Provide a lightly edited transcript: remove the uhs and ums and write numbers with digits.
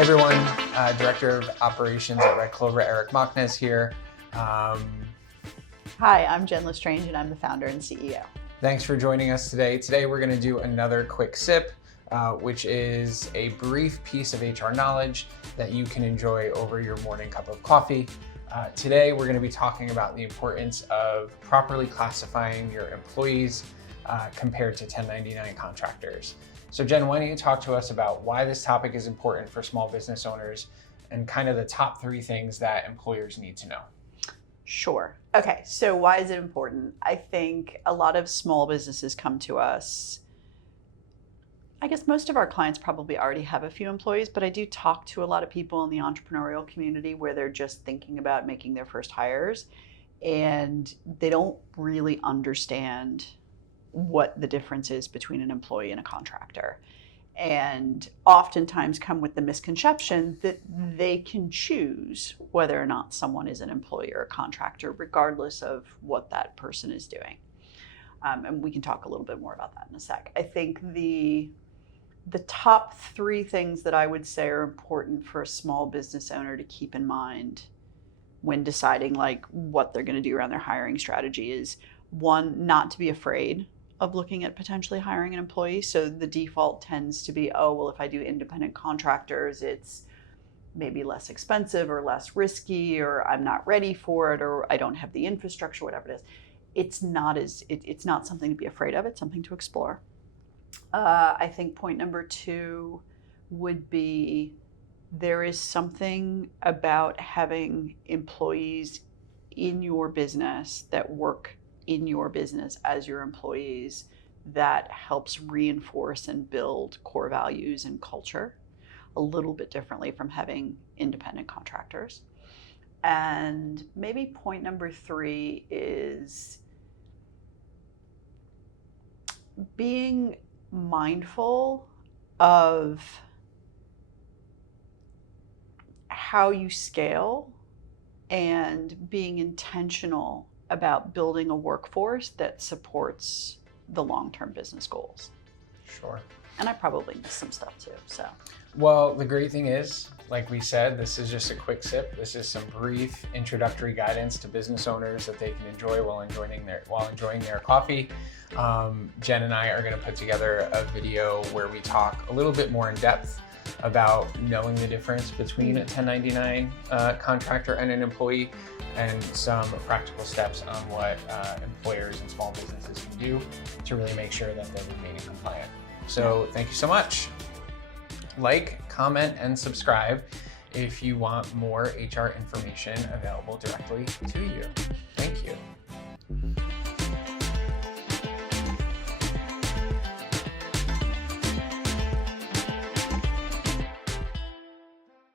Hey everyone, Director of Operations at Red Clover, Eric Machnes here. Hi, I'm Jen Lestrange and I'm the founder and CEO. Thanks for joining us today. Today we're going to do another quick sip, which is a brief piece of HR knowledge that you can enjoy over your morning cup of coffee. Today we're going to be talking about the importance of properly classifying your employees compared to 1099 contractors. So Jen, why don't you talk to us about why this topic is important for small business owners and kind of the top 3 things that employers need to know? Sure. Okay, so why is it important? I think a lot of small businesses come to us. I guess most of our clients probably already have a few employees, but I do talk to a lot of people in the entrepreneurial community where they're just thinking about making their first hires and they don't really understand what the difference is between an employee and a contractor, and oftentimes come with the misconception that they can choose whether or not someone is an employee or a contractor, regardless of what that person is doing. And we can talk a little bit more about that in a sec. I think the top 3 things that I would say are important for a small business owner to keep in mind when deciding like what they're going to do around their hiring strategy is, 1, not to be afraid of looking at potentially hiring an employee. So the default tends to be, oh, well, if I do independent contractors, it's maybe less expensive or less risky, or I'm not ready for it, or I don't have the infrastructure, whatever it is. It's not something to be afraid of. It's something to explore. I think point number 2 would be there is something about having employees in your business that work in your business as your employees that helps reinforce and build core values and culture a little bit differently from having independent contractors. And maybe point number 3 is being mindful of how you scale and being intentional about building a workforce that supports the long-term business goals. Sure. And I probably missed some stuff too, so. Well, the great thing is, like we said, this is just a quick sip. This is some brief introductory guidance to business owners that they can enjoy while enjoying their coffee. Jen and I are going to put together a video where we talk a little bit more in depth about knowing the difference between a 1099 contractor and an employee, and some practical steps on what employers and small businesses can do to really make sure that they're remaining compliant. So thank you so much. Like, comment, and subscribe if you want more HR information available directly to you. Thank you.